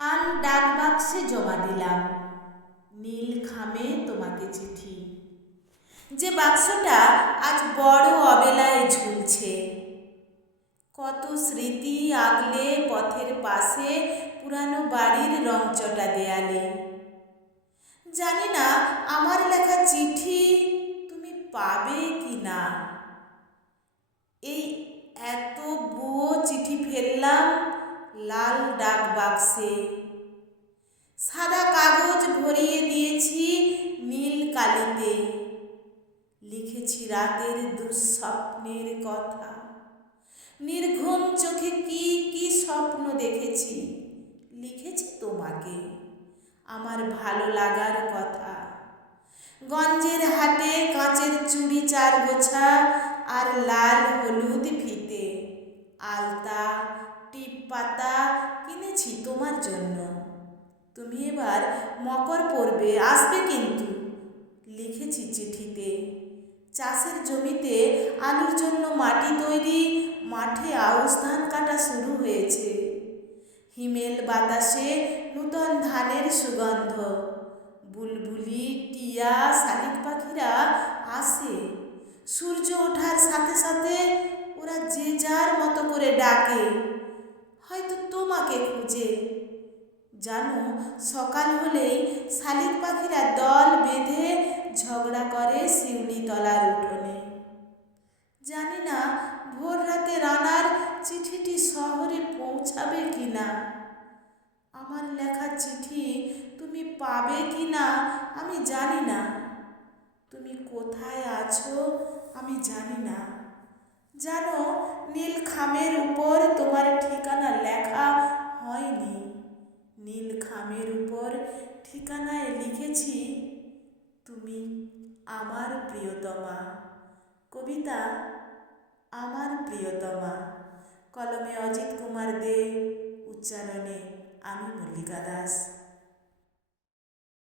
আন ডাক বাক্সে জমা দিলাম। নীল খামে তোমাকে চিঠি। যে বাক্সটা আজ বড় অবেলায় ঝুলছে। কত স্মৃতি আগলে পথের পাশে পুরানো বাড়ির রংচটা দেয়ালে। জানি না আমার লেখা চিঠি তুমি পাবে কি না। এই এত বুয়ো চিঠি ফেললাম লাল ডাক বাক্সে, সাদা কাগজ ভরিয়ে দিয়েছি নীল কালিতে। লিখেছি রাতের দুঃস্বপ্নের কথা। নির্ঘুম চোখে কি কি স্বপ্ন দেখেছি? লিখেছি তোমাকে, আমার ভালো লাগার কথা। গঞ্জের হাটে কাঁচের চুড়ি চার গোছা আর লাল হলুদ ফিতে আলতা টিপ পাতা কিনেছি তোমার জন্য। তুমি এবার মকর পড়বে আসবে কিন্তু। লিখেছি চিঠিতে, চাষের জমিতে আলুর জন্য মাটি তৈরি, মাঠে আউশ ধান কাটা শুরু হয়েছে। হিমেল বাতাসে নূতন ধানের সুগন্ধ, বুলবুলি, টিয়া, শালিক পাখিরা আসে। সূর্য ওঠার সাথে সাথে ওরা যে যার মতো করে ডাকে। হয়তো তোমাকে খুঁজে। জানো, সকাল হলেই শালিক পাখিরা দল বেঁধে ঝগড়া করে শিউলি তলার উঠোনে। জানি না ভোর রাতে রানার চিঠিটি শহরে পৌঁছাবে কি না। আমার লেখা চিঠি তুমি পাবে কি না, আমি জানি না। তুমি কোথায় আছো, আমি জানি না। জানো নীল খামের উপর খামের উপর ঠিকানায় লিখেছি, তুমি আমার প্রিয়তমা। কবিতা, আমার প্রিয়তমা। কলমে অজিত কুমার দে, উচ্চারণে আমি মল্লিকা দাস।